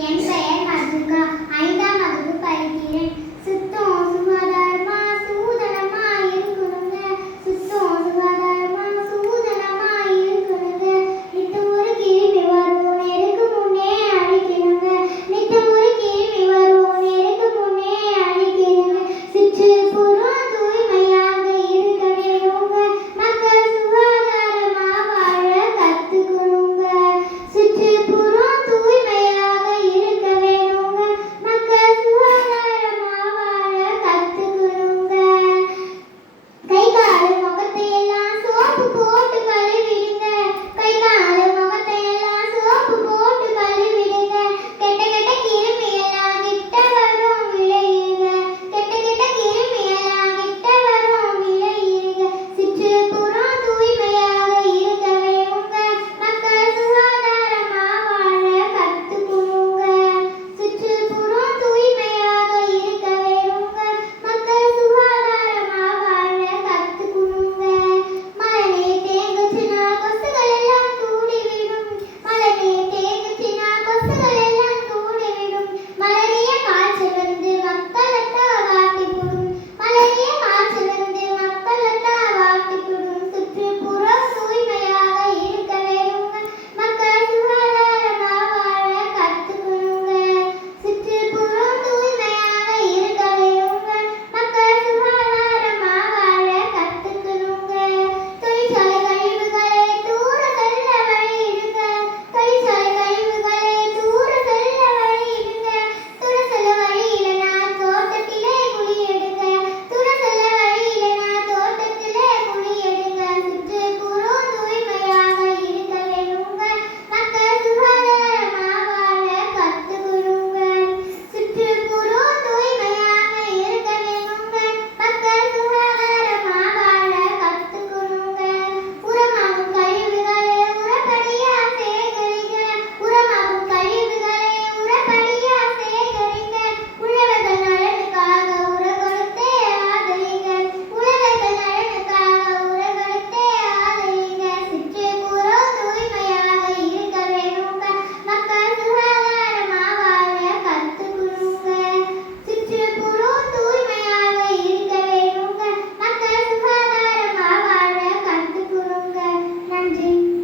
Yes.